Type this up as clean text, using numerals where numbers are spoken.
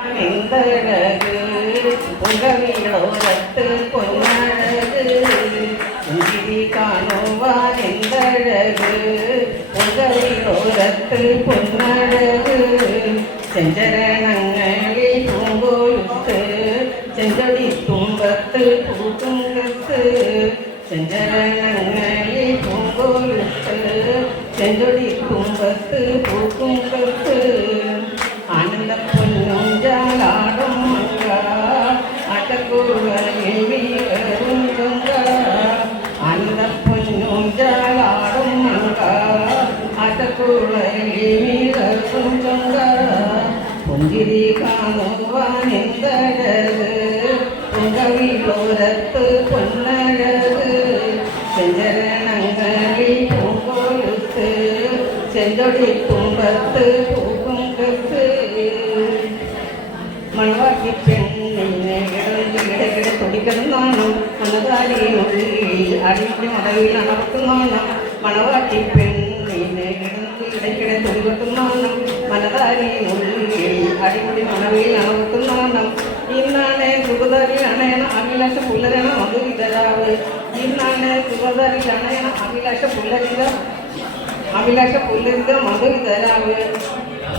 എന്തഴക് പുകവിളോരത്ത് പൊന്നഴക് പുഞ്ചിരി കാണുവാൻ എന്തഴക് പുകവിളോരത്ത് പൊന്നഴക് ചെഞ്ചരണങ്ങളിൽ പൂങ്കൊഴുത്ത് ചെഞ്ചൊടി തുമ്പത്ത് പൂത്തുങ്കത്ത് ചെഞ്ചരണങ്ങളിൽ പൂങ്കൊഴുത്ത് ചെഞ്ചൊടി തുമ്പത്ത് പൂത്തുങ്കത്ത് ആനന്ദ പൊന്നുഞ്ചാലാടും മങ്ക അടക്കുഴലിൽ വീറും ചൊങ്ക ആനന്ദ പൊന്നുഞ്ചാലാടും മങ്ക അടക്കുഴലിൽ വീറും ചൊങ്ക പുഞ്ചിരി കാണുവാൻ എന്തഴക് പുകവിളോരത്ത് പൊന്നഴക് ചെഞ്ചരണങ്ങളിൽ പൂങ്കൊഴുത്ത് ചെഞ്ചൊടി തുമ്പത്ത് പൂക്കുങ്കത്ത് മണവാട്ടി പെണ്ണിനെ ഇടയ്ക്കിടെ തുടിക്കുന്നതാണ് മണതാരിനുള്ളിൽ അടിമുടി മടവിൽ അണർത്തുന്നതാണ് മണവാട്ടി പെണ്ണിനെ ഇടയ്ക്കിടെ തുടികൊട്ടുന്നതാണ് മനതാരിനുള്ളിൽ അടിമുടി മണവിൽ അണർത്തുന്നതാണ് ഇന്നാണ് സുഗതരിൽ അണയണ അഭിലാഷ പുല്ലരണ മധുവിതരാവ് ഇന്നാണ് സുഗതരിൽ അണയണ അഭിലാഷ പുല്ലരിത മധുവിതരാവ്